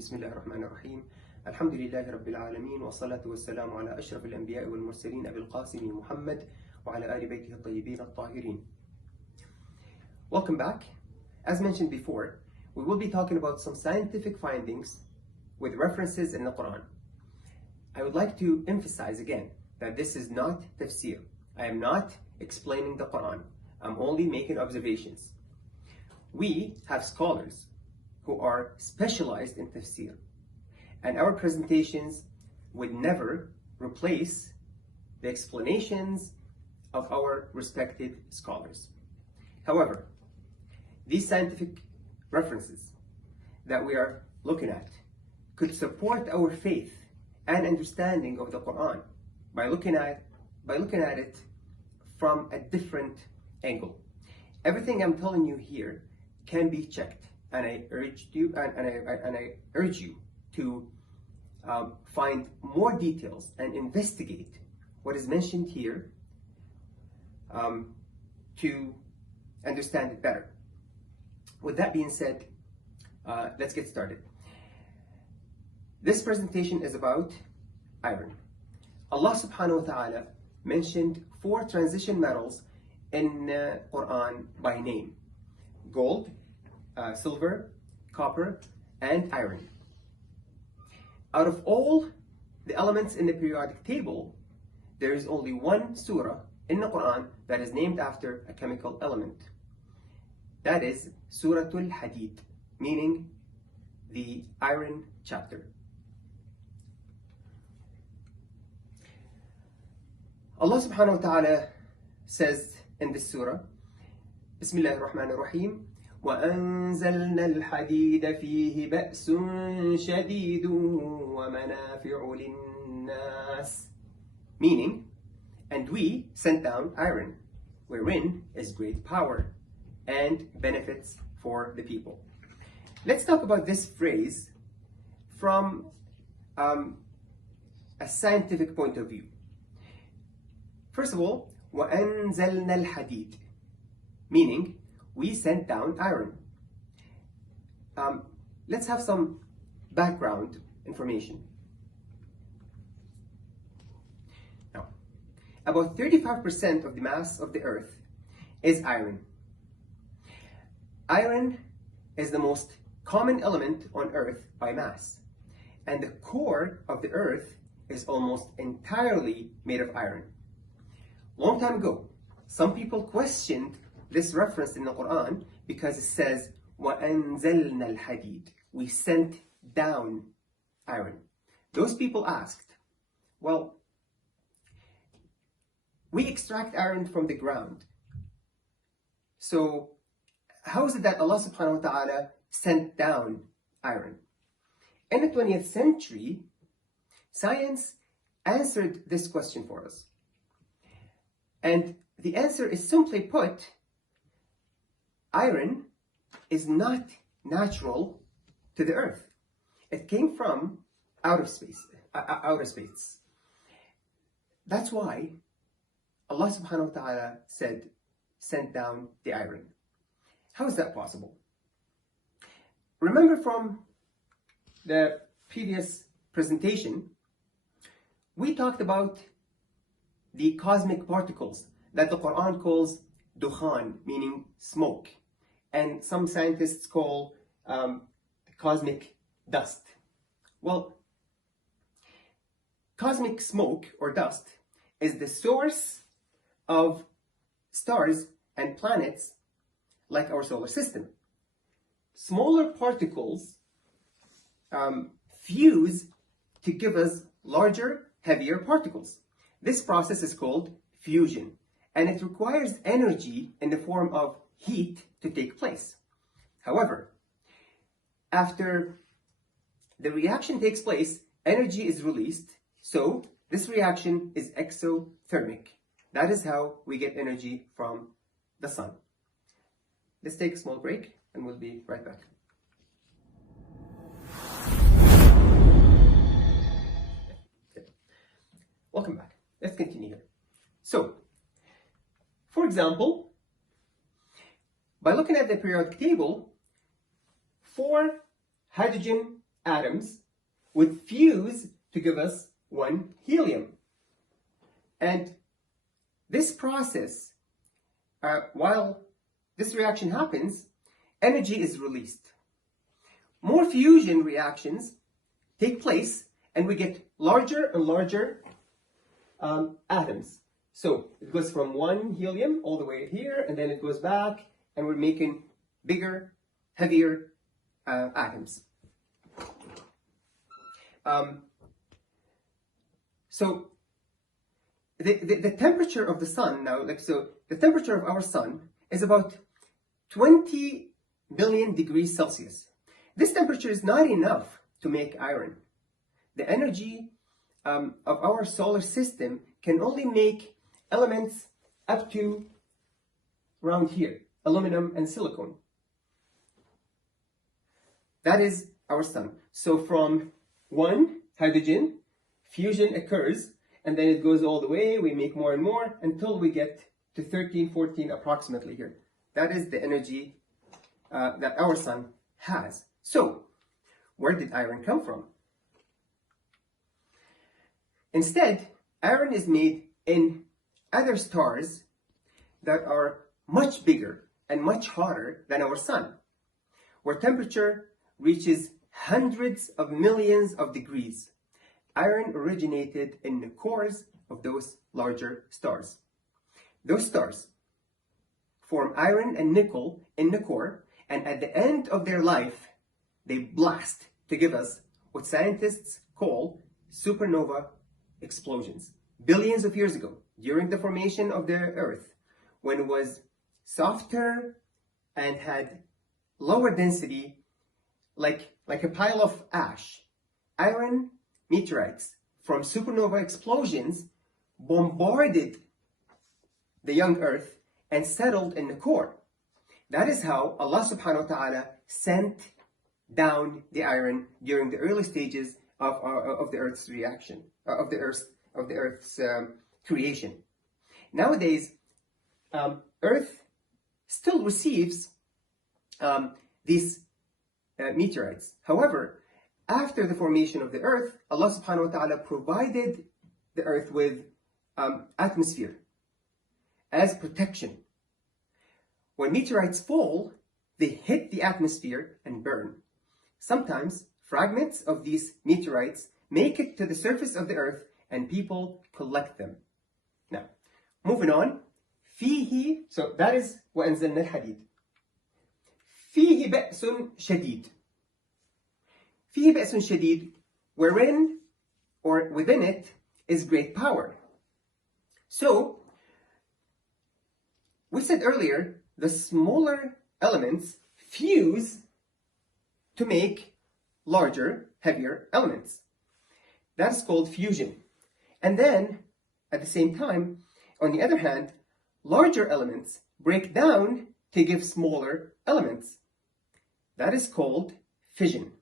بسم الله الرحمن الرحيم. الحمد لله رب العالمين والصلاة والسلام على أشرف الأنبياء والمرسلين أبي القاسم محمد وعلى آل بيته الطيبين الطاهرين. Welcome back. As mentioned before, we will be talking about some scientific findings with references in the Quran. I would like to emphasize again that this is not tafsir. I am not explaining the Quran. I'm only making observations. We have scholars who are specialized in tafsir, and our presentations would never replace the explanations of our respected scholars. However, these scientific references that we are looking at could support our faith and understanding of the Quran by looking at it from a different angle. Everything I'm telling you here can be checked, and I urge you to find more details and investigate what is mentioned here to understand it better. With that being said, let's get started. This presentation is about iron. Allah subhanahu wa ta'ala mentioned 4 transition metals in Quran by name: gold, silver, copper, and iron. Out of all the elements in the periodic table, there is only one surah in the Quran that is named after a chemical element. That is Surah Al Hadid, meaning the iron chapter. Allah subhanahu wa ta'ala says in this surah, Bismillah ar-Rahman ar-Rahim, وَأَنزَلْنَا الْحَدِيدَ فِيهِ بَأْسٌ شَدِيدٌ وَمَنَافِعُ لِلنَّاسِ, meaning, and we sent down iron, wherein is great power and benefits for the people. Let's talk about this phrase from a scientific point of view. First of all, وَأَنزَلْنَا الْحَدِيدَ, meaning we sent down iron. Let's have some background information. Now, about 35% of the mass of the earth is iron. Iron is the most common element on earth by mass, and the core of the earth is almost entirely made of iron. Long time ago, some people questioned this reference in the Quran because it says وَأَنزَلْنَا الْحَدِيدَ, we sent down iron. Those people asked, well, we extract iron from the ground, so how is it that Allah subhanahu wa ta'ala sent down iron? In the 20th century, science answered this question for us. And the answer is simply put, iron is not natural to the earth. It came from outer space. That's why Allah subhanahu wa ta'ala said, sent down the iron. How is that possible? Remember from the previous presentation, we talked about the cosmic particles that the Quran calls dukhan, meaning smoke, and some scientists call cosmic dust. Well, cosmic smoke or dust is the source of stars and planets like our solar system. Smaller particles fuse to give us larger, heavier particles. This process is called fusion, and it requires energy in the form of heat to take place. However, after the reaction takes place, energy is released, so this reaction is exothermic. That is how we get energy from the sun. Let's take a small break and we'll be right back. Welcome back. Let's continue here. So, for example, by looking at the periodic table, 4 hydrogen atoms would fuse to give us 1 helium. And this process, while this reaction happens, energy is released. More fusion reactions take place, and we get larger and larger atoms. So it goes from 1 helium all the way here, and then it goes back, and we're making bigger, heavier atoms. So the temperature of the sun now, the temperature of our sun is about 20 billion degrees Celsius. This temperature is not enough to make iron. The energy of our solar system can only make elements up to around here, aluminum and silicon. That is our sun. So from 1 hydrogen, fusion occurs, and then it goes all the way, we make more and more until we get to 13, 14 approximately here. That is the energy that our sun has. So, where did iron come from? Instead, iron is made in other stars that are much bigger and much hotter than our sun, where temperature reaches hundreds of millions of degrees. Iron originated in the cores of those larger stars. Those stars form iron and nickel in the core, and at the end of their life, they blast to give us what scientists call supernova explosions. Billions of years ago, during the formation of the Earth, when it was softer and had lower density, like a pile of ash, iron meteorites from supernova explosions bombarded the young Earth and settled in the core. That is how Allah subhanahu wa ta'ala sent down the iron during the early stages of the Earth's reaction, of the Earth's creation. Nowadays, Earth still receives these meteorites. However, after the formation of the Earth, Allah subhanahu wa ta'ala provided the Earth with atmosphere as protection. When meteorites fall, they hit the atmosphere and burn. Sometimes fragments of these meteorites make it to the surface of the Earth and people collect them. Now, moving on, فيه, so that is وأنزلنا الحديد. فيه بأس شديد. فيه بأس شديد, wherein or within it is great power. So, we said earlier, the smaller elements fuse to make larger, heavier elements. That's called fusion. And then, at the same time, on the other hand, larger elements break down to give smaller elements. That is called fission.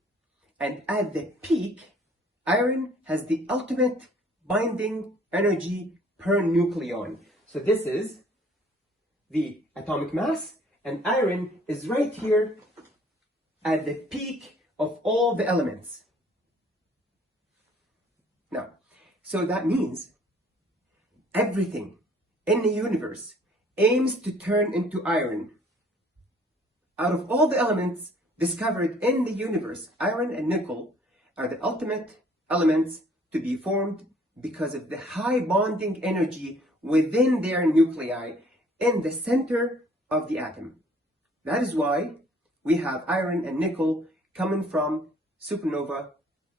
And at the peak, iron has the ultimate binding energy per nucleon. So this is the atomic mass, and iron is right here at the peak of all the elements. Now, so that means everything in the universe aims to turn into iron. Out of all the elements discovered in the universe, iron and nickel are the ultimate elements to be formed because of the high bonding energy within their nuclei in the center of the atom. That is why we have iron and nickel coming from supernova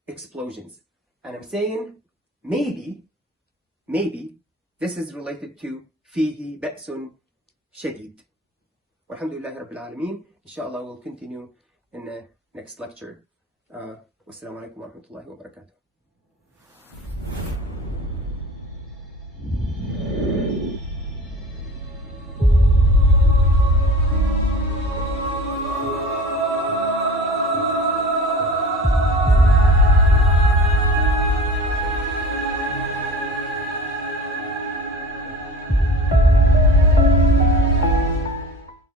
explosions. And I'm saying maybe this is related to فيه بأس شديد. والحمد لله رب العالمين. Inshallah, we'll continue in the next lecture. Wassalamu alaikum wa rahmatullahi wa barakatuh.